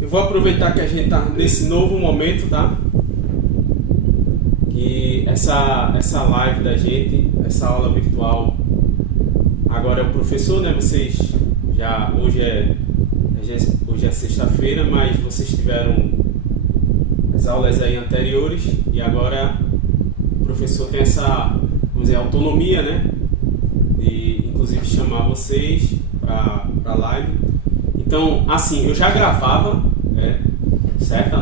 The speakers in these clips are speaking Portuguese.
Eu vou aproveitar que a gente está nesse novo momento, tá? Que essa live da gente, essa aula virtual, agora é o professor, né? Vocês já hoje é sexta-feira, mas vocês tiveram as aulas aí anteriores e agora o professor tem essa, vamos dizer, autonomia, né? De inclusive chamar vocês para a live. Então, assim, eu já gravava, certo? A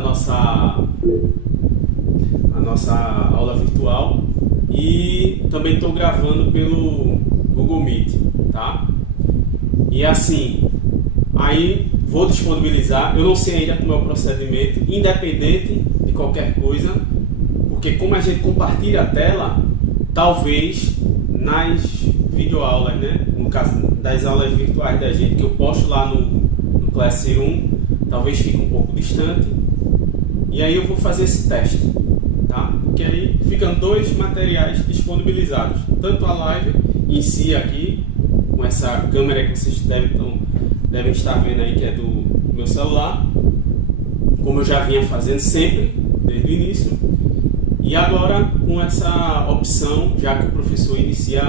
nossa aula virtual e também estou gravando pelo Google Meet, tá? E assim, aí vou disponibilizar, eu não sei ainda como é o procedimento, independente de qualquer coisa, porque como a gente compartilha a tela, talvez nas videoaulas, né? No caso das aulas virtuais da gente, que eu posto lá no Classroom, talvez fique um pouco distante, e aí eu vou fazer esse teste, tá? Porque aí ficam dois materiais disponibilizados, tanto a live em si aqui, com essa câmera que vocês devem estar vendo aí, que é do meu celular, como eu já vinha fazendo sempre, desde o início, e agora com essa opção, já que o professor inicia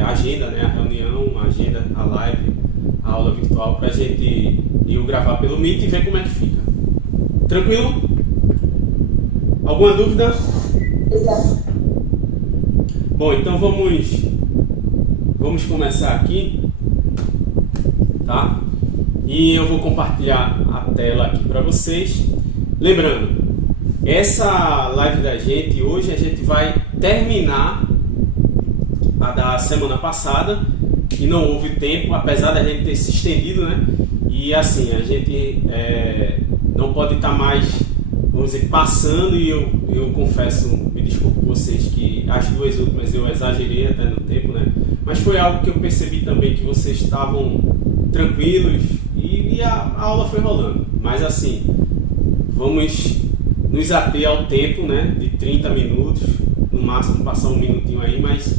a agenda, né, a reunião, a agenda, a live, a aula virtual, para a gente eu gravar pelo Meet e ver como é que fica. Tranquilo? Alguma dúvida? Exato. Bom, então vamos começar aqui, tá? E eu vou compartilhar a tela aqui para vocês. Lembrando, essa live da gente, hoje a gente vai terminar a da semana passada, e não houve tempo, apesar da gente ter se estendido, né? E assim, a gente não pode estar mais, vamos dizer, passando, e eu confesso, me desculpo vocês, que as duas últimas eu exagerei até no tempo, né? Mas foi algo que eu percebi também, que vocês estavam tranquilos e a aula foi rolando. Mas assim, vamos nos ater ao tempo, né? De 30 minutos, no máximo passar um minutinho aí, mas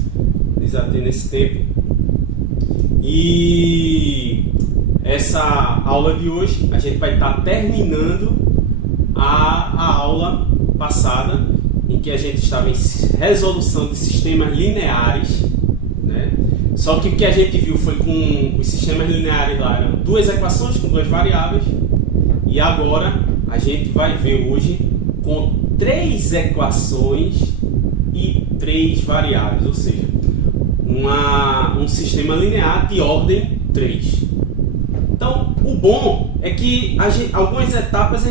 nos ater nesse tempo. E essa aula de hoje, a gente vai estar terminando a aula passada, em que a gente estava em resolução de sistemas lineares, né? Só que o que a gente viu foi com os sistemas lineares lá, eram duas equações com duas variáveis, e agora a gente vai ver hoje com três equações e três variáveis, ou seja, um sistema linear de ordem 3. Então, o bom é que algumas etapas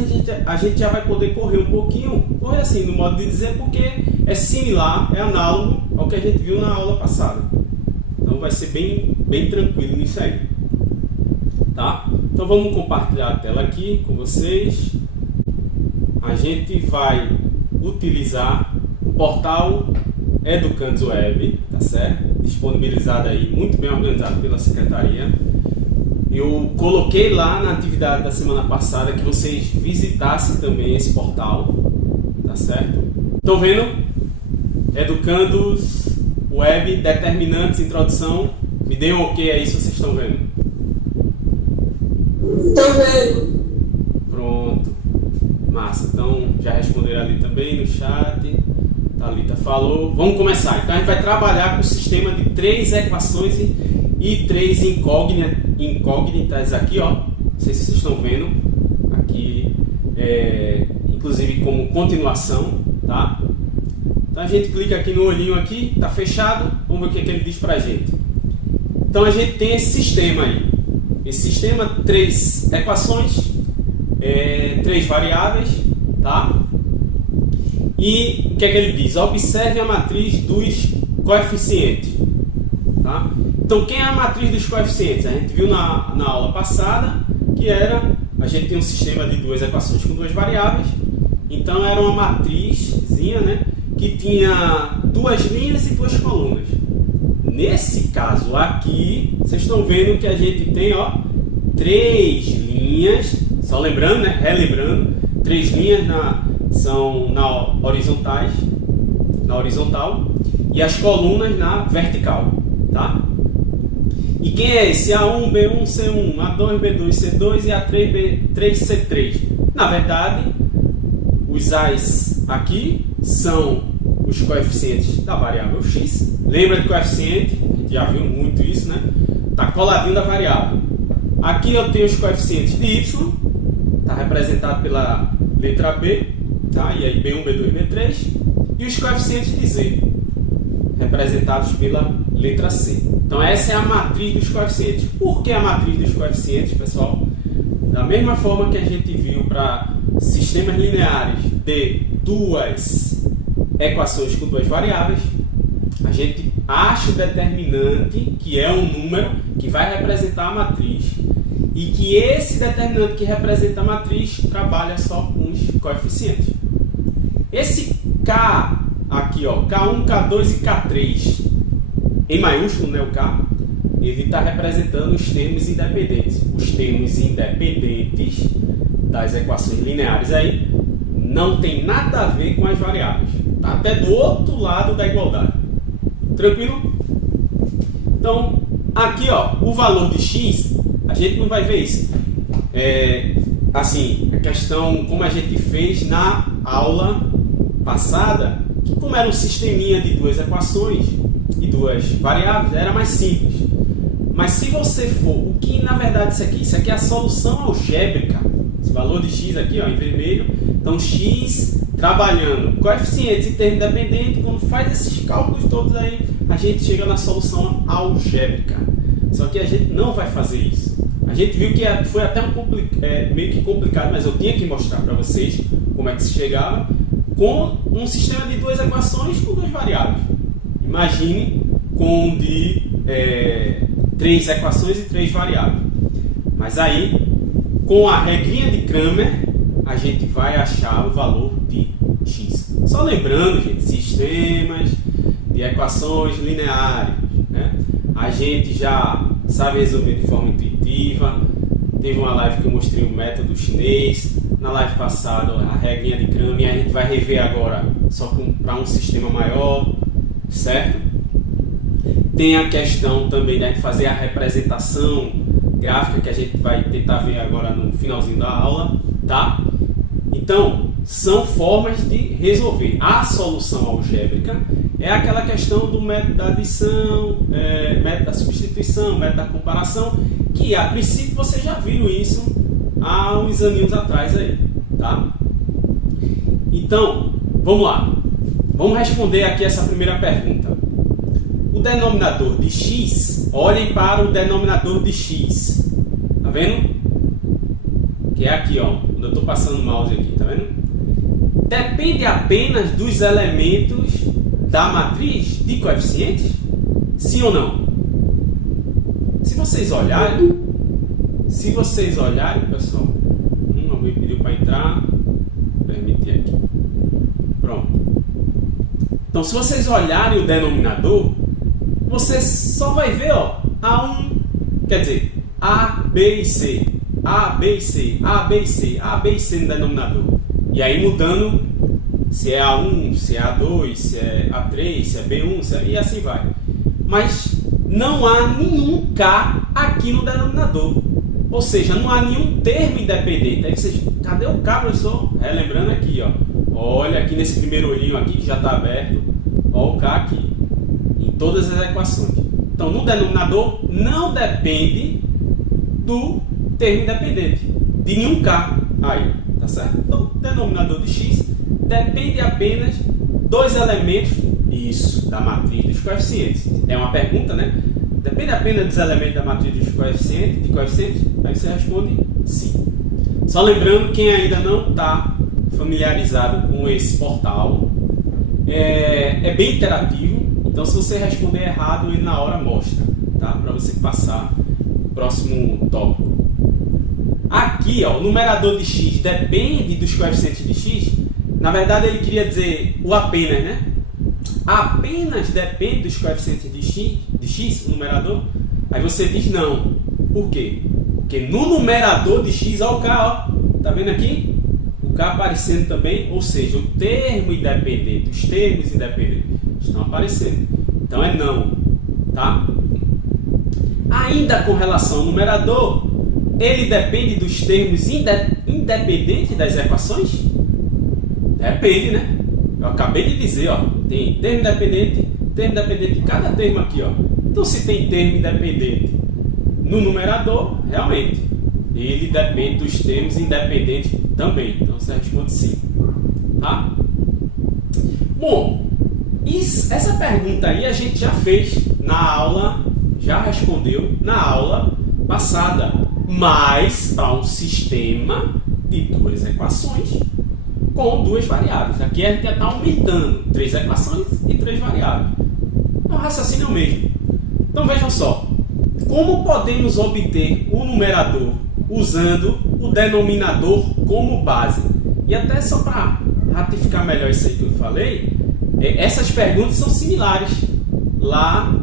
a gente já vai poder correr um pouquinho, correr assim, no modo de dizer, porque é similar, é análogo ao que a gente viu na aula passada. Então vai ser bem tranquilo nisso aí. Tá? Então vamos compartilhar a tela aqui com vocês. A gente vai utilizar o portal Educandos Web, tá certo? Disponibilizado aí, muito bem organizado pela secretaria. Eu coloquei lá na atividade da semana passada que vocês visitassem também esse portal, tá certo? Estão vendo? Educandos Web, determinantes, introdução. Me dê um ok aí se vocês estão vendo. Estou vendo. Pronto. Massa. Então já responderam ali também no chat. Thalita falou. Vamos começar. Então a gente vai trabalhar com o sistema de três equações e três incógnitas aqui, ó. Não sei se vocês estão vendo aqui, inclusive como continuação, tá? Então a gente clica aqui no olhinho aqui, tá fechado. Vamos ver o que ele diz pra gente. Então a gente tem esse sistema aí. Esse sistema, três equações, três variáveis, tá? E o que é que ele diz? Observe a matriz dos coeficientes, tá? Então, quem é a matriz dos coeficientes? A gente viu na aula passada que a gente tem um sistema de duas equações com duas variáveis. Então, era uma matrizzinha, né, que tinha duas linhas e duas colunas. Nesse caso aqui, vocês estão vendo que a gente tem, ó, três linhas, só lembrando, né, relembrando, três linhas são na horizontal e as colunas na vertical, tá? E quem é esse A1, B1, C1, A2, B2, C2 e A3, B3, C3? Na verdade, os A's aqui são os coeficientes da variável x. Lembra de coeficiente? A gente já viu muito isso, né? Está coladinho da variável. Aqui eu tenho os coeficientes de y, está representado pela letra B, tá? E aí B1, B2, B3. E os coeficientes de z, representados pela letra C. Então essa é a matriz dos coeficientes. Por que a matriz dos coeficientes, pessoal? Da mesma forma que a gente viu para sistemas lineares de duas equações com duas variáveis, a gente acha o determinante, que é um número que vai representar a matriz, e que esse determinante que representa a matriz trabalha só com os coeficientes. Esse K aqui, ó, K1, K2 e K3, em maiúsculo, né, o K, ele está representando os termos independentes. Os termos independentes das equações lineares aí não tem nada a ver com as variáveis. Está até do outro lado da igualdade. Tranquilo? Então, aqui, ó, o valor de x, a gente não vai ver isso. Assim, a questão como a gente fez na aula passada, que como era um sisteminha de duas equações e duas variáveis, era mais simples. Mas se você for, o que na verdade isso aqui é a solução algébrica. Esse valor de x aqui, ó, em vermelho. Então x trabalhando coeficientes e termo independente, quando faz esses cálculos todos aí, a gente chega na solução algébrica. Só que a gente não vai fazer isso. A gente viu que foi até meio que complicado, mas eu tinha que mostrar para vocês como é que se chegava com um sistema de duas equações com duas variáveis. Imagine com de três equações e três variáveis. Mas aí, com a regrinha de Cramer, a gente vai achar o valor de x. Só lembrando, gente, sistemas de equações lineares, né? A gente já sabe resolver de forma intuitiva. Teve uma live que eu mostrei o método chinês. Na live passada, a regrinha de Cramer. E a gente vai rever agora só para um sistema maior, certo? Tem a questão também de fazer a representação gráfica, que a gente vai tentar ver agora no finalzinho da aula, tá? Então, são formas de resolver. A solução algébrica é aquela questão do método da adição, método da substituição, método da comparação, que a princípio você já viu isso há uns aninhos atrás aí, tá? Então, vamos lá. Vamos responder aqui essa primeira pergunta. O denominador de x, olhem para o denominador de x, tá vendo? Que é aqui, ó, quando eu estou passando o mouse aqui, tá vendo? Depende apenas dos elementos da matriz de coeficientes? Sim ou não? Se vocês olharem, pessoal, alguém pediu para entrar, permitir aqui. Pronto. Então, se vocês olharem o denominador, você só vai ver, ó, A1, quer dizer, A, B e C, A, B e C, A, B e C, A, B e C no denominador. E aí mudando se é A1, se é A2, se é A3, se é B1, e assim vai. Mas não há nenhum K aqui no denominador. Ou seja, não há nenhum termo independente. Aí você, cadê o K, professor? Relembrando aqui, ó. Olha aqui nesse primeiro olhinho aqui que já está aberto. Ó o K aqui. Em todas as equações. Então, no denominador não depende do termo independente. De nenhum K. Aí, tá certo? Então, o denominador de x depende apenas dos elementos, isso, da matriz dos coeficientes. É uma pergunta, né? Depende apenas dos elementos da matriz dos coeficientes? Aí você responde sim. Só lembrando, quem ainda não está familiarizado com esse portal, é bem interativo. Então, se você responder errado, ele na hora mostra, tá? Para você passar o próximo tópico. Aqui, ó, o numerador de x depende dos coeficientes de x. Na verdade, ele queria dizer o apenas, né? Apenas depende dos coeficientes de x, o numerador. Aí você diz não. Por quê? Porque no numerador de x, ó, o K, ó, tá vendo aqui? O K aparecendo também, ou seja, o termo independente, os termos independentes estão aparecendo. Então é não, tá? Ainda com relação ao numerador, ele depende dos termos independentes das equações? Depende, né? Eu acabei de dizer, ó, tem termo independente de cada termo aqui, ó. Então, se tem termo independente no numerador, realmente, ele depende dos termos independentes também. Então, você responde sim, tá? Bom, essa pergunta aí a gente já fez na aula, já respondeu na aula passada, mas para um sistema de duas equações com duas variáveis. Aqui a gente já está aumentando 3 equações e 3 variáveis. O raciocínio é o mesmo. Então vejam só, como podemos obter o numerador usando o denominador como base? E até só para ratificar melhor isso aí que eu falei, essas perguntas são similares lá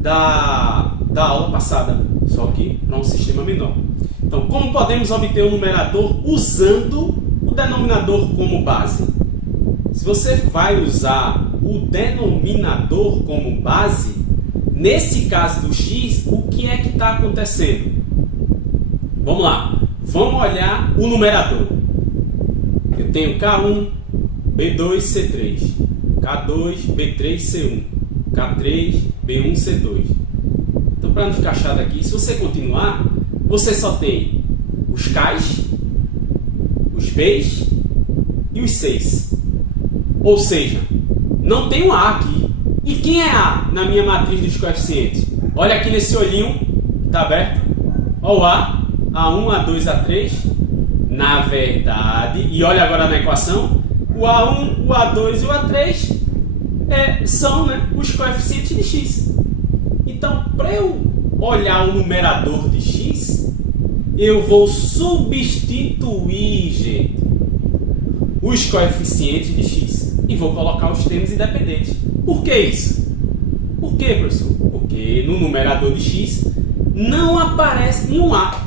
da aula passada, só que para um sistema menor. Então, como podemos obter o numerador usando o denominador como base? Se você vai usar o denominador como base, nesse caso do x, o que é que está acontecendo? Vamos lá, vamos olhar o numerador. Eu tenho K1, B2, C3, K2, B3, C1, K3, B1, C2. Então, para não ficar chato aqui, se você continuar, você só tem os K's, os B's e os C's. Ou seja, não tem um A aqui. E quem é A na minha matriz dos coeficientes? Olha aqui nesse olhinho, está aberto. Olha o A, A1, A2, A3. Na verdade, e olha agora na equação, o A1, o A2 e o A3 são, né, os coeficientes de x. Então, para eu olhar o numerador de x, eu vou substituir, gente, os coeficientes de x e vou colocar os termos independentes. Por que isso? Por que, professor? Porque no numerador de x não aparece nenhum A.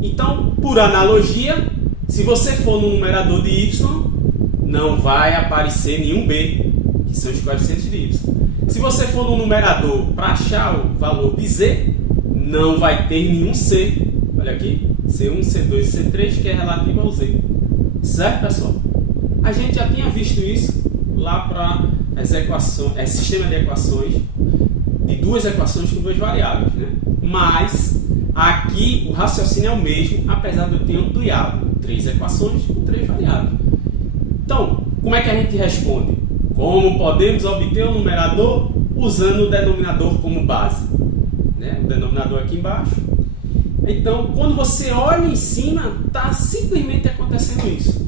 Então, por analogia, se você for no numerador de y, não vai aparecer nenhum b, que são os coeficientes de y. Se você for no numerador para achar o valor de z, não vai ter nenhum c. Olha aqui, C1, C2, C3, que é relativo ao z. Certo, pessoal? A gente já tinha visto isso lá para as equações, sistema de equações, de duas equações com duas variáveis, né? Mas aqui o raciocínio é o mesmo, apesar de eu ter ampliado 3 equações com 3 variáveis. Então, como é que a gente responde? Como podemos obter o numerador usando o denominador como base? Né? O denominador aqui embaixo. Então, quando você olha em cima, está simplesmente acontecendo isso.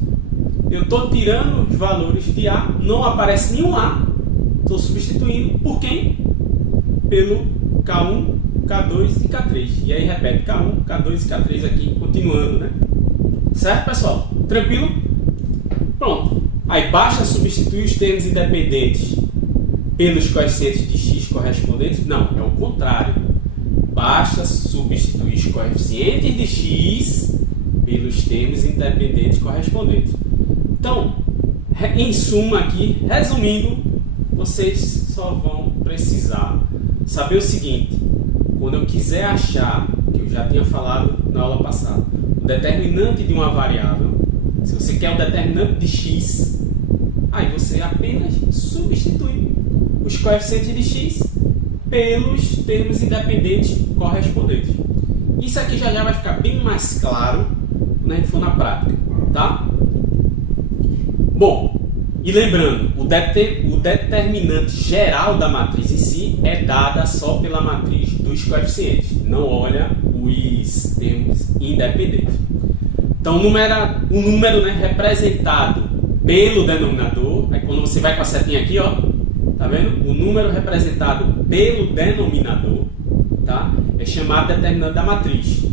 Eu estou tirando os valores de A, não aparece nenhum A, estou substituindo por quem? Pelo K1, K2 e K3. E aí repete K1, K2 e K3 aqui, continuando, né? Certo, pessoal? Tranquilo? Pronto. Aí basta substituir os termos independentes pelos coeficientes de x correspondentes? Não, é o contrário. Basta substituir os coeficientes de x pelos termos independentes correspondentes. Então, em suma aqui, resumindo, vocês só vão precisar saber o seguinte: quando eu quiser achar, que eu já tinha falado na aula passada, o determinante de uma variável, se você quer o determinante de x, aí você apenas substitui os coeficientes de x pelos termos independentes correspondentes. Isso aqui já vai ficar bem mais claro quando a gente for na prática, tá? Bom, e lembrando, o determinante geral da matriz em si é dada só pela matriz dos coeficientes, não olha os termos independentes. Então, o número, né, representado pelo denominador, aí quando você vai com a setinha aqui, ó, tá vendo? O número representado pelo denominador, tá, é chamado determinante da matriz.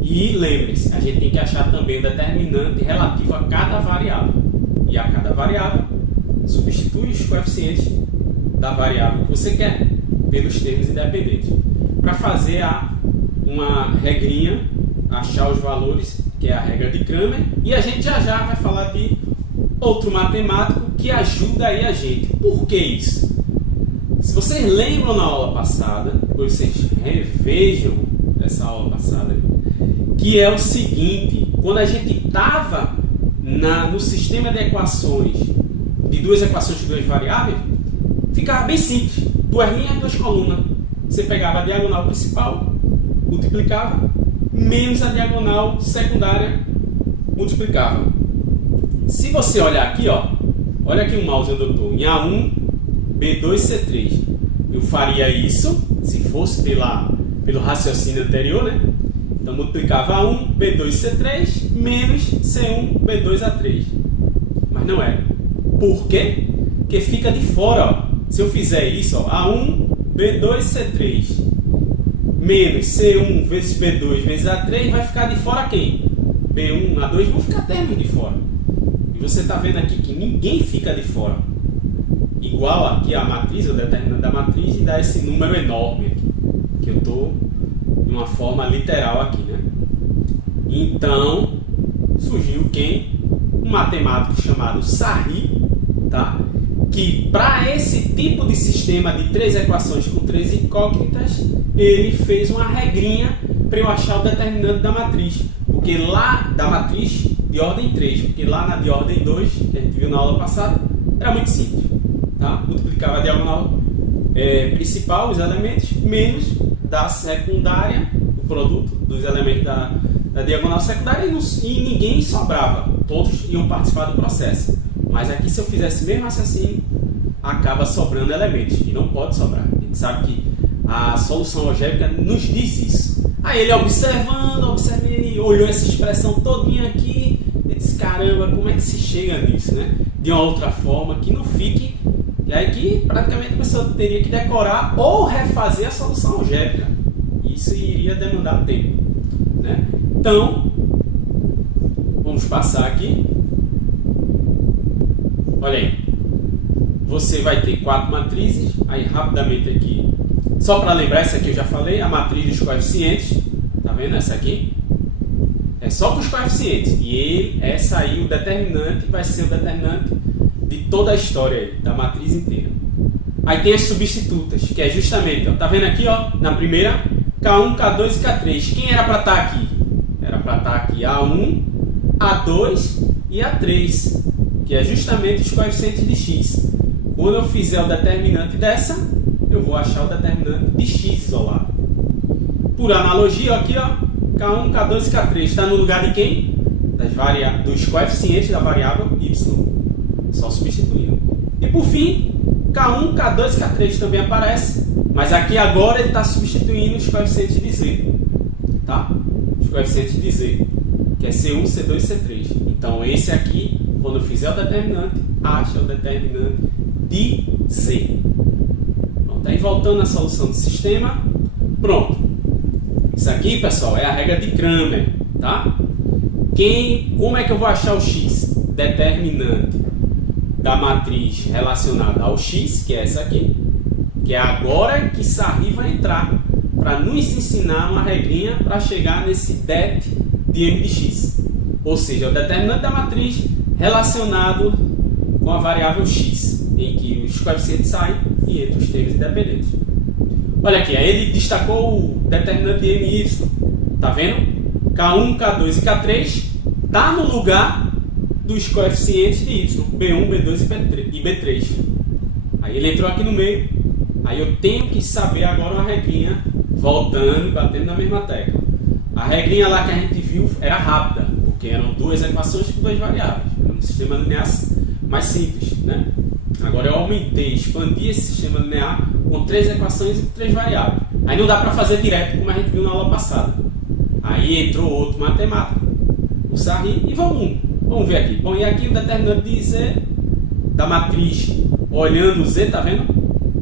E lembre-se, a gente tem que achar também o determinante relativo a cada variável. E a cada variável, substitui os coeficientes da variável que você quer pelos termos independentes. Para fazer uma regrinha, achar os valores, que é a regra de Cramer, e a gente já vai falar de outro matemático que ajuda aí a gente. Por que isso? Se vocês lembram na aula passada, depois vocês revejam essa aula passada, que é o seguinte: quando a gente estava no sistema de equações, de duas equações de duas variáveis, ficava bem simples, duas linhas, duas colunas. Você pegava a diagonal principal, multiplicava, menos a diagonal secundária, multiplicava. Se você olhar aqui, ó, olha aqui o mouse onde eu estou, em A1, B2, C3. Eu faria isso se fosse pelo raciocínio anterior, né? Então multiplicava A1, B2, C3, menos C1, B2, A3. Mas não é. Por quê? Porque fica de fora, ó. Se eu fizer isso, ó, A1, B2, C3, menos C1 vezes B2 vezes A3, vai ficar de fora quem? B1, A2 vão ficar termos de fora. E você está vendo aqui que ninguém fica de fora. Igual aqui a matriz, o determinante da matriz, e dá esse número enorme aqui, que eu estou de uma forma literal aqui, né? Então, surgiu quem? Um matemático chamado Sarri, tá? Que para esse tipo de sistema de três equações com três incógnitas, ele fez uma regrinha para eu achar o determinante da matriz. Porque lá, da matriz de ordem 3, porque lá na de ordem 2, que a gente viu na aula passada, era muito simples. Tá? Multiplicava a diagonal principal, os elementos, menos da secundária, o produto dos elementos da diagonal secundária, e ninguém sobrava. Todos iam participar do processo. Mas aqui, se eu fizesse mesmo raciocínio, acaba sobrando elementos. E não pode sobrar. A gente sabe que a solução algébrica nos diz isso. Aí ele observando, ele olhou essa expressão todinha aqui e disse: caramba, como é que se chega nisso, né? De uma outra forma que não fique. E aí que praticamente a pessoa teria que decorar ou refazer a solução algébrica. Isso iria demandar tempo, né? Então, vamos passar aqui. Olha aí. Você vai ter 4 matrizes. Aí rapidamente aqui, só para lembrar, essa aqui eu já falei, a matriz dos coeficientes. Tá vendo essa aqui? É só com os coeficientes. E essa aí, o determinante, vai ser o determinante de toda a história aí, da matriz inteira. Aí tem as substitutas, que é justamente, ó, tá vendo aqui, ó, na primeira, K1, K2 e K3. Quem era para estar aqui? Era para estar aqui A1, A2 e A3, que é justamente os coeficientes de x. Quando eu fizer o determinante dessa, eu vou achar o determinante de x isolado. Por analogia, aqui, ó, K1, K2 e K3 está no lugar de quem? Dos coeficientes da variável y. Só substituindo. E por fim, K1, K2 e K3 também aparece, mas aqui agora ele está substituindo os coeficientes de z, tá? Os coeficientes de z, que é C1, C2 e C3. Então esse aqui, quando eu fizer o determinante, acha o determinante de z. Pronto, aí voltando à solução do sistema, pronto. Isso aqui, pessoal, é a regra de Cramer, tá? Como é que eu vou achar o x? Determinante da matriz relacionada ao x, que é essa aqui, que é agora que Sarri vai entrar para nos ensinar uma regrinha para chegar nesse det de m de x. Ou seja, o determinante da matriz relacionado com a variável x, em que os coeficientes saem e entram os termos independentes. Olha aqui, aí ele destacou o determinante de my. Tá vendo? K1, K2 e K3 está no lugar dos coeficientes de y, B1, B2 e B3. Aí ele entrou aqui no meio. Aí eu tenho que saber agora uma regrinha, voltando e batendo na mesma tecla. A regrinha lá que a gente viu era rápida, porque eram duas equações com duas variáveis. Era um sistema linear mais simples, né? Agora eu aumentei, expandi esse sistema linear com 3 equações e 3 variáveis. Aí não dá para fazer direto, como a gente viu na aula passada. Aí entrou outro matemático, o Sarri, e vamos ver aqui. Bom, e aqui o determinante de z da matriz, olhando o z, tá vendo?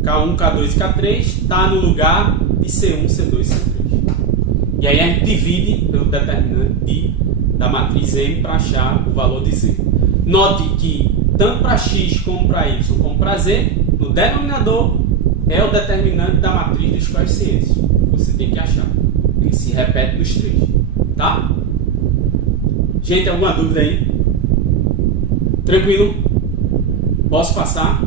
K1, K2 e K3 está no lugar de C1, C2 e C3. E aí a gente divide pelo determinante da matriz M para achar o valor de z. Note que tanto para x como para y como para z, no denominador é o determinante da matriz dos coeficientes. Você tem que achar. Ele se repete nos 3. Tá? Gente, alguma dúvida aí? Tranquilo? Posso passar?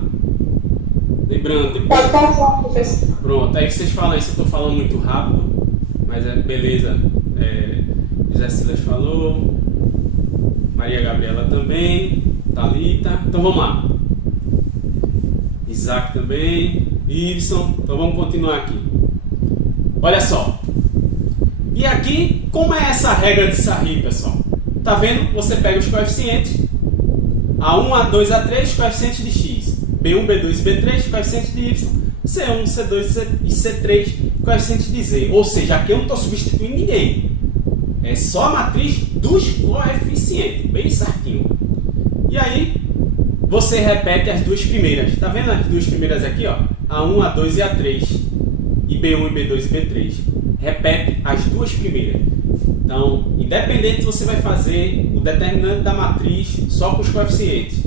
Lembrando, depois... Pode passar, professor. Pronto, aí vocês falam isso, eu estou falando muito rápido, mas é beleza. José Silas falou, Maria Gabriela também, Thalita. Então vamos lá. Isaac também, Ibson. Então vamos continuar aqui. Olha só. E aqui, como é essa regra de Sarri, pessoal? Tá vendo? Você pega os coeficientes A1, A2, A3, coeficientes de x. B1, B2 e B3, coeficientes de y. C1, C2 e C3, coeficientes de z. Ou seja, aqui eu não estou substituindo ninguém. É só a matriz dos coeficientes, bem certinho. E aí, você repete as duas primeiras. Tá vendo as duas primeiras aqui, ó? A1, A2 e A3. E B1, B2 e B3. Repete as duas primeiras. Então, independente, você vai fazer o determinante da matriz só com os coeficientes.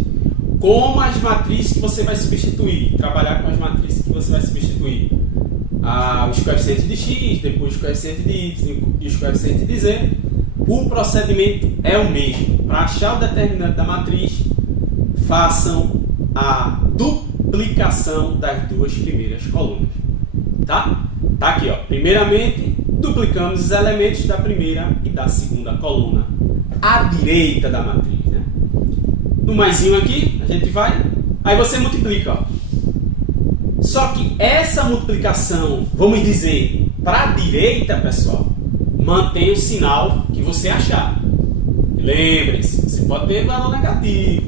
Como as matrizes que você vai substituir. Trabalhar com as matrizes que você vai substituir. Os coeficientes de x, depois os coeficientes de y e os coeficientes de z. O procedimento é o mesmo. Para achar o determinante da matriz, façam a duplicação das duas primeiras colunas. Tá? Tá aqui, ó. Primeiramente, duplicamos os elementos da primeira e da segunda coluna à direita da matriz, né? No maisinho aqui, a gente vai, aí você multiplica, ó. Só que essa multiplicação, vamos dizer, para a direita, pessoal, mantém o sinal que você achar. Lembre-se, você pode ter valor negativo,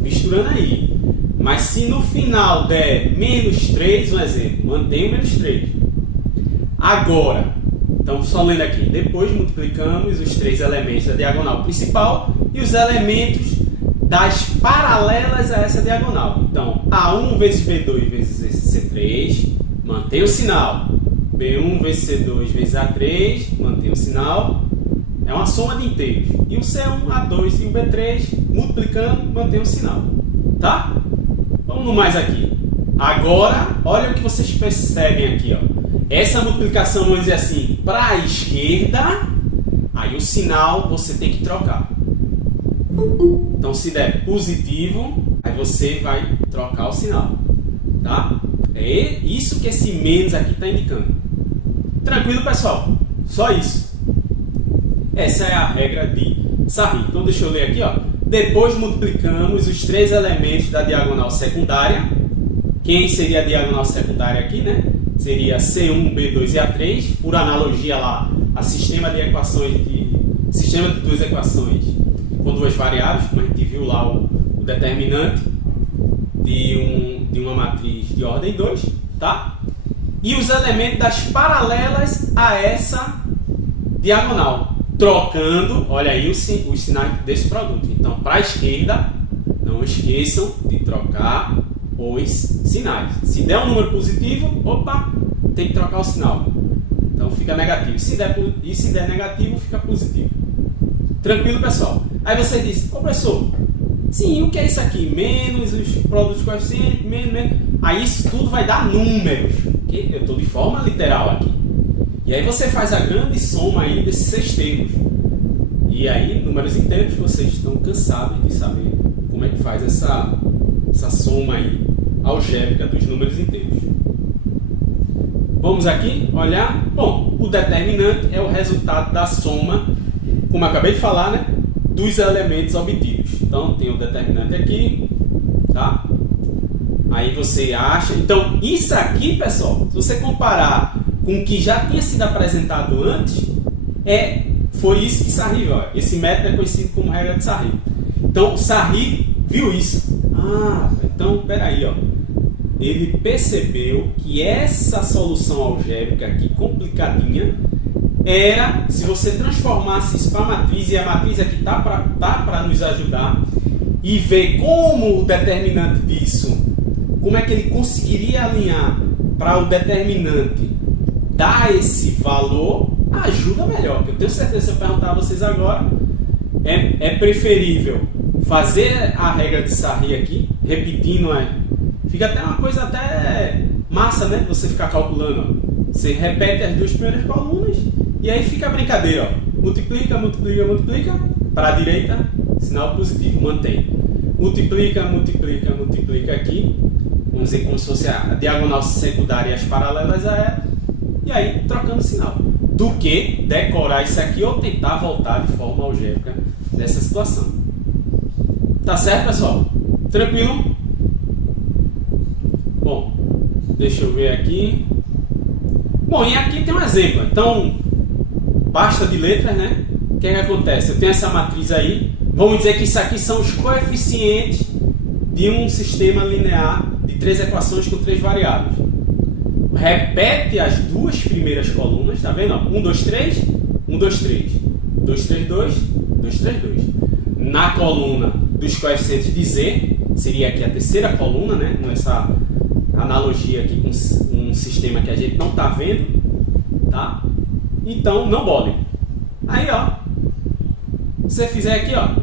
misturando aí. Mas se no final der menos 3, um exemplo, mantém o menos 3. Agora, então só lendo aqui, depois multiplicamos os três elementos da diagonal principal e os elementos das paralelas a essa diagonal. Então, A1 vezes B2 vezes C3, mantém o sinal. B1 vezes C2 vezes A3, mantém o sinal. É uma soma de inteiros. E o C1, A2 e o B3, multiplicando, mantém o sinal. Tá? Vamos no mais aqui. Agora, olha o que vocês percebem aqui, ó. Essa multiplicação, vamos dizer assim, para a esquerda, aí o sinal você tem que trocar. Então, se der positivo, aí você vai trocar o sinal. Tá? É isso que esse menos aqui está indicando. Tranquilo, pessoal? Só isso. Essa é a regra de Sarri. Então, deixa eu ler aqui, ó. Depois multiplicamos os três elementos da diagonal secundária. Quem seria a diagonal secundária aqui, né? Seria C1, B2 e A3, por analogia lá a sistema de duas equações com duas variáveis, como a gente viu lá o determinante de uma matriz de ordem 2, tá? E os elementos das paralelas a essa diagonal, trocando, olha aí os sinais desse produto. Então, para a esquerda, não esqueçam de trocar os sinais. Se der um número positivo, opa, tem que trocar o sinal. Então fica negativo. Se der negativo, fica positivo. Tranquilo, pessoal? Aí você diz, ô professor, sim, o que é isso aqui? Menos os produtos coeficientes, menos. Aí isso tudo vai dar números. Que eu estou de forma literal aqui. E aí você faz a grande soma aí desses 6 termos. E aí, números inteiros, vocês estão cansados de saber como é que faz essa soma aí algébrica dos números inteiros. Vamos aqui olhar. Bom, o determinante é o resultado da soma, como eu acabei de falar, né, dos elementos obtidos. Então, tem o determinante aqui, tá? Aí você acha... Então, isso aqui, pessoal, se você comparar com o que já tinha sido apresentado antes, foi isso que Sarri viu. Esse método é conhecido como regra de Sarri. Então, Sarri viu isso. Então, peraí, ó. Ele percebeu que essa solução algébrica aqui, complicadinha, era, se você transformasse isso para a matriz, e a matriz aqui tá para nos ajudar, e ver como o determinante disso, como é que ele conseguiria alinhar para o determinante dar esse valor, ajuda melhor. Eu tenho certeza, se eu perguntar a vocês agora, é preferível fazer a regra de Sarri aqui, repetindo, fica até uma coisa até massa, né? Você ficar calculando, ó. Você repete as duas primeiras colunas e aí fica a brincadeira, ó. Multiplica, multiplica, multiplica, para a direita, sinal positivo, mantém. Multiplica, multiplica, multiplica aqui, vamos dizer, como se fosse a diagonal secundária e as paralelas a ela, e aí trocando sinal. Do que decorar isso aqui ou tentar voltar de forma algébrica nessa situação. Tá certo, pessoal? Tranquilo? Bom, deixa eu ver aqui. Bom, e aqui tem um exemplo. Então, basta de letras, né? O que é que acontece? Eu tenho essa matriz aí. Vamos dizer que isso aqui são os coeficientes de um sistema linear de 3 equações com 3 variáveis. Repete as duas primeiras colunas, tá vendo? 1, 2, 3, 1, 2, 3, 2, 3, 2, 2, 3, 2. Na coluna dos coeficientes de Z, seria aqui a terceira coluna, né? Nessa analogia aqui com um sistema que a gente não está vendo, tá? Então, não bolem. Aí, ó, se você fizer aqui, ó,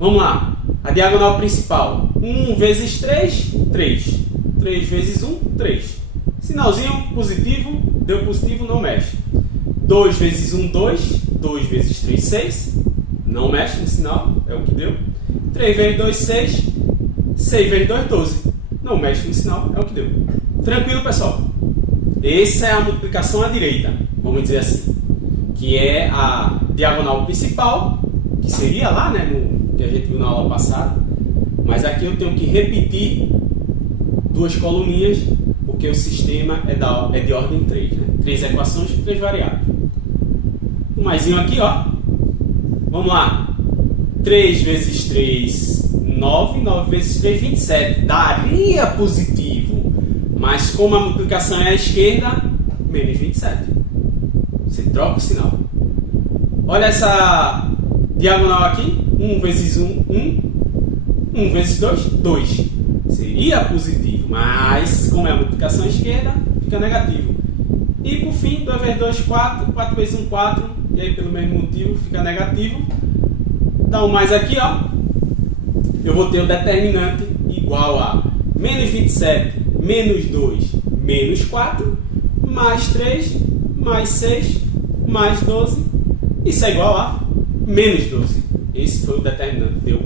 vamos lá, a diagonal principal, 1 vezes 3, 3. 3 vezes 1, 3. Sinalzinho positivo, deu positivo, não mexe. 2 vezes 1, 2. 2 vezes 3, 6. Não mexe no sinal, é o que deu. 3 vezes 2, 6. 6 vezes 2, 12. Não mexe no sinal, é o que deu. Tranquilo, pessoal? Essa é a multiplicação à direita, vamos dizer assim. Que é a diagonal principal, que seria lá, né, no que a gente viu na aula passada. Mas aqui eu tenho que repetir duas coluninhas, porque o sistema é de ordem 3, né? 3 equações, 3 variáveis. Um maisinho aqui, ó. Vamos lá. 3 vezes 3, 9. 9 vezes 3, 27. Daria positivo. Mas como a multiplicação é à esquerda, menos 27. Você troca o sinal. Olha essa diagonal aqui. 1 vezes 1, 1. 1 vezes 2, 2. Seria positivo, mas como é a multiplicação à esquerda, fica negativo. E por fim, 2 vezes 2, 4. 4 vezes 1, 4. E aí, pelo mesmo motivo, fica negativo. Dá um mais aqui, ó. Eu vou ter o determinante igual a menos 27, menos 2, menos 4, mais 3, mais 6, mais 12. Isso é igual a menos 12. Esse foi o determinante, deu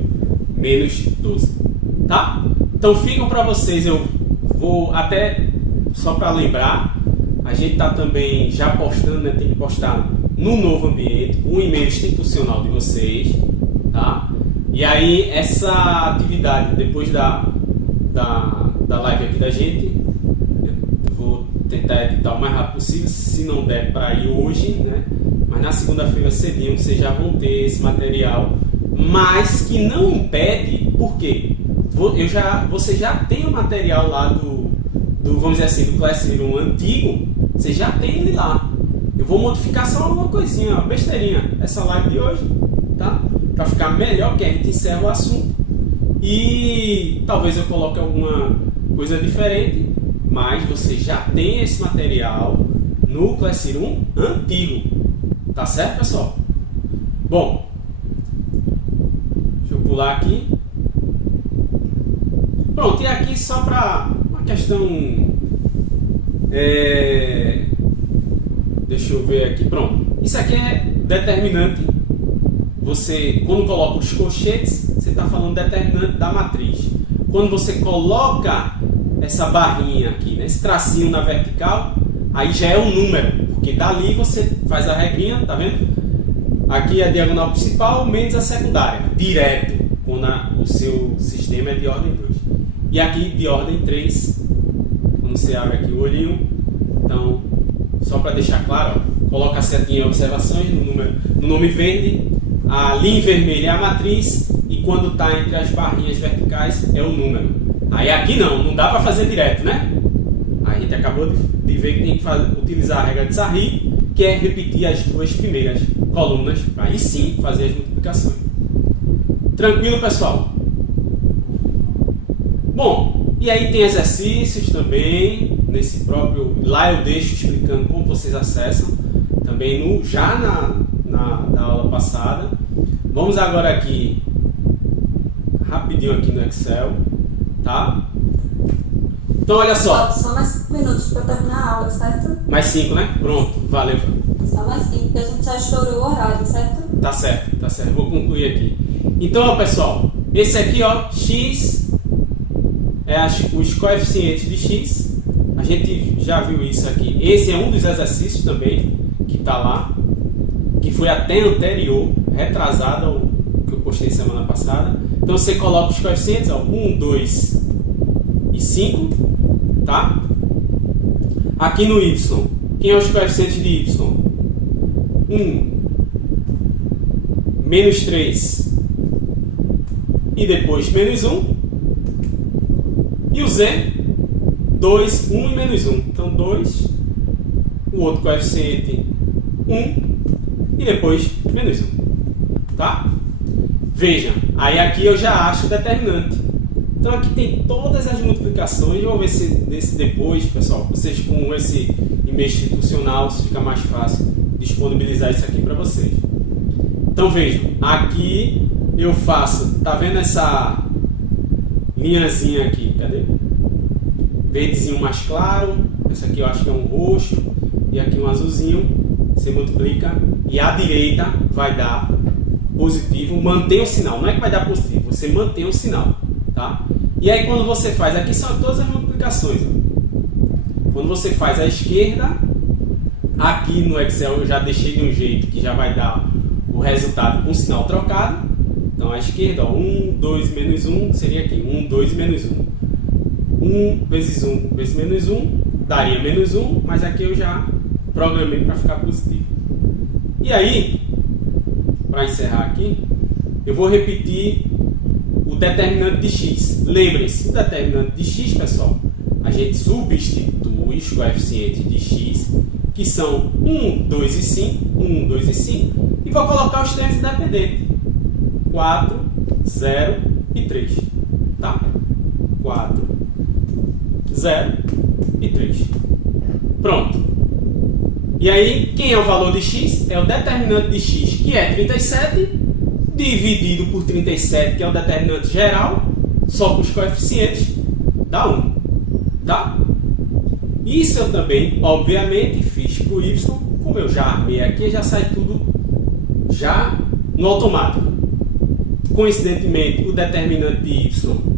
menos 12. Tá? Então ficam para vocês, eu vou até, só para lembrar, a gente está também já postando, né? Tem que postar no novo ambiente, com o e-mail institucional de vocês, tá? E aí essa atividade, depois da live aqui da gente, eu vou tentar editar o mais rápido possível, se não der para ir hoje, né? Mas na segunda-feira cedinho vocês já vão ter esse material, mas que não impede, por quê? Você já tem o material lá do vamos dizer assim, do Classroom antigo, você já tem ele lá. Eu vou modificar só uma coisinha, uma besteirinha, essa live de hoje, tá? Para ficar melhor, porque a gente encerra o assunto. E talvez eu coloque alguma coisa diferente, mas você já tem esse material no Classroom antigo. Tá certo, pessoal? Bom, deixa eu pular aqui. Pronto, e aqui só para uma questão... deixa eu ver aqui. Pronto. Isso aqui é determinante. Você, quando coloca os colchetes, você está falando determinante da matriz. Quando você coloca essa barrinha aqui, né, esse tracinho na vertical, aí já é um número, porque dali você faz a regrinha, tá vendo? Aqui é a diagonal principal menos a secundária, direto, quando o seu sistema é de ordem 2. E aqui de ordem 3, quando você abre aqui o olhinho. Então, só para deixar claro, ó, coloca a setinha observações no nome verde, a linha vermelha é a matriz, e quando está entre as barrinhas verticais é o número. Aí aqui não dá para fazer direto, né? A gente acabou de ver que tem que utilizar a regra de Sarri, que é repetir as duas primeiras colunas, para aí sim fazer as multiplicações. Tranquilo, pessoal? Bom, e aí tem exercícios também, nesse próprio... Lá eu deixo explicando como vocês acessam, também já na aula passada. Vamos agora aqui, rapidinho aqui no Excel, tá? Então, olha só. Só mais 5 minutos para terminar a aula, certo? Mais 5, né? Pronto, valeu. Só mais 5, porque a gente já estourou o horário, certo? Tá certo. Vou concluir aqui. Então, ó, pessoal, esse aqui, ó, x os coeficientes de x. A gente já viu isso aqui. Esse é um dos exercícios também que está lá, que foi até anterior, retrasado ao que eu postei semana passada. Então você coloca os coeficientes, ó, 1, 2 e 5, tá? Aqui no y, quem é os coeficientes de y? 1, menos 3 e depois menos 1. E o z, 2, 1 e menos 1. Então 2, o outro coeficiente 1 e depois menos 1. Tá? Veja, aí aqui eu já acho o determinante. Então aqui tem todas as multiplicações. Eu vou ver se depois, pessoal, vocês com esse e-mail institucional fica mais fácil disponibilizar isso aqui para vocês. Então vejam, aqui eu faço, tá vendo essa linhazinha aqui, cadê? Verdezinho mais claro, esse aqui eu acho que é um roxo, e aqui um azulzinho, você multiplica, e à direita vai dar positivo, mantém o sinal, não é que vai dar positivo, você mantém o sinal, tá? E aí quando você faz, aqui são todas as multiplicações, ó. Quando você faz à esquerda, aqui no Excel eu já deixei de um jeito que já vai dar o resultado com sinal trocado. Então à esquerda, ó, 1, 2, menos 1, seria aqui, 1, 2, menos 1. 1 vezes 1 vezes menos 1, daria menos 1, mas aqui eu já programei para ficar positivo. E aí, para encerrar aqui, eu vou repetir o determinante de x. Lembrem-se, o determinante de x, pessoal, a gente substitui os coeficientes de x, que são 1, 2 e 5, 1, 2 e 5, e vou colocar os termos independentes. 4, 0 e 3. Tá? 4, 0 e 3. Pronto. E aí, quem é o valor de x? É o determinante de x, que é 37, dividido por 37, que é o determinante geral, só com os coeficientes, dá 1. Tá? Isso eu também, obviamente, fiz para o y, como eu já armei aqui, já sai tudo já no automático. Coincidentemente, o determinante de y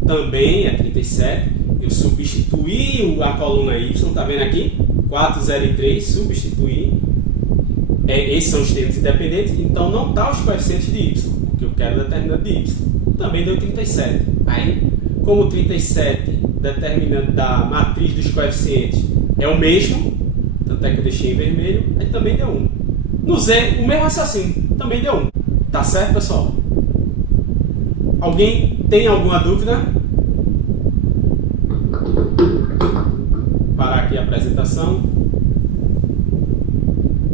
também é 37. Eu substituí a coluna y, tá vendo aqui? 4, 0 e 3, substituí. Esses são os termos independentes, então não está os coeficientes de y, porque eu quero o determinante de y. Também deu 37. Aí, como 37, determinante da matriz dos coeficientes é o mesmo, tanto é que eu deixei em vermelho, aí também deu 1. No z, o mesmo raciocínio, também deu 1. Tá certo, pessoal? Alguém tem alguma dúvida? Parar aqui a apresentação.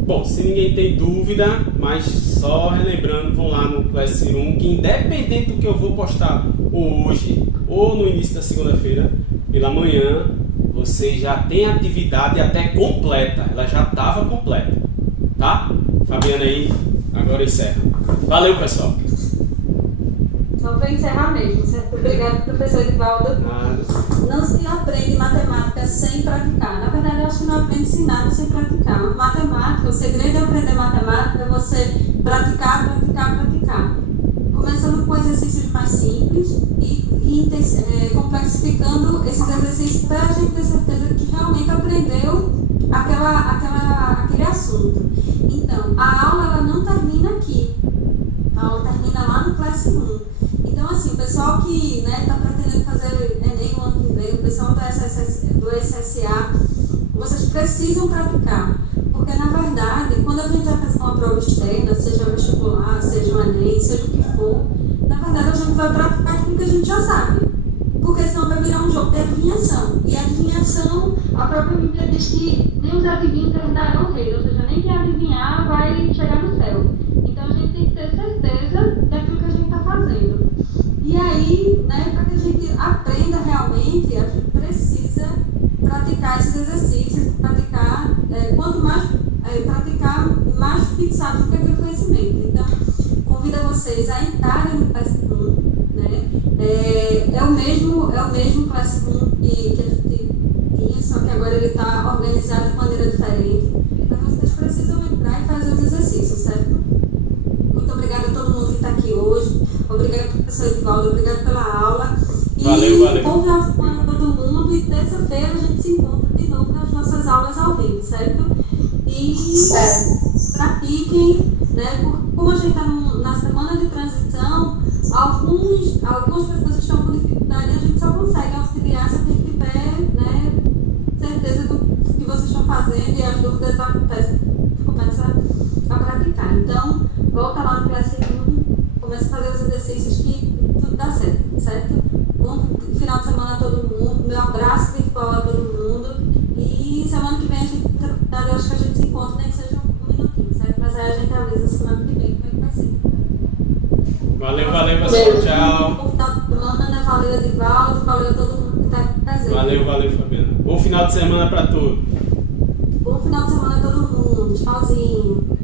Bom, se ninguém tem dúvida, mas só relembrando, vão lá no Classroom, que independente do que eu vou postar hoje ou no início da segunda-feira, pela manhã, você já tem a atividade até completa. Ela já estava completa. Tá? Fabiana aí, agora encerra. Valeu, pessoal. Só para encerrar mesmo, certo? Obrigado, professor Edivaldo. Nada. Não se aprende matemática sem praticar. Na verdade, eu acho que não aprende ensinado sem praticar. Matemática, o segredo de aprender matemática é você praticar, praticar, praticar. Começando com exercícios mais simples e complexificando esses exercícios para a gente ter certeza que realmente aprendeu aquele assunto. Então, a aula ela não termina aqui. A aula termina lá no Classroom. Então, assim, o pessoal que está pretendendo fazer Enem o ano que vem, o pessoal do SSA, vocês precisam praticar. Porque, na verdade, quando a gente vai fazer uma prova externa, seja vestibular, seja o Enem, seja o que for, na verdade a gente vai praticar aquilo que a gente já sabe. Porque senão vai virar um jogo de adivinhação. E a adivinhação, a própria Bíblia diz que nem os adivinhos herdarão o reino, ou seja, nem quem adivinhar vai chegar no céu. Então a gente tem que ter certeza daquilo que a gente está fazendo. E aí, para que a gente aprenda realmente, a gente precisa praticar esses exercícios, praticar, quanto mais praticar, mais fixado fica aquele conhecimento. Então, convido vocês a entrarem no Classroom, é o mesmo Classroom que a gente tinha, só que agora ele está organizado de maneira diferente. Então, vocês precisam entrar e fazer os exercícios, certo? Muito obrigada a todo mundo que está aqui hoje. Obrigado, professor Edivaldo. Obrigado pela aula. Valeu. Bom final de semana. quarta-feira a gente se encontra de novo nas nossas aulas ao vivo, certo? E pratiquem, né? Como a gente está na semana de transição, algumas pessoas estão com dificuldade e a gente só consegue auxiliar se a gente tiver, né, certeza do que vocês estão fazendo e as dúvidas começa a praticar. Então, volta lá no Classroom, começa a fazer os exercícios que tudo dá certo, certo? Bom final de semana a todo mundo, meu abraço virtual a todo mundo e semana que vem a gente, eu acho que a gente se encontra, nem que seja um minutinho, certo? Mas aí a gente avisa semana que vem como é que vai ser. Valeu, pessoal. Tchau. Bom final de semana, valeu Edivaldo, valeu a todo mundo que está presente. Valeu, Fabiana. Bom final de semana para todos. Bom final de semana a todo mundo. Tchauzinho.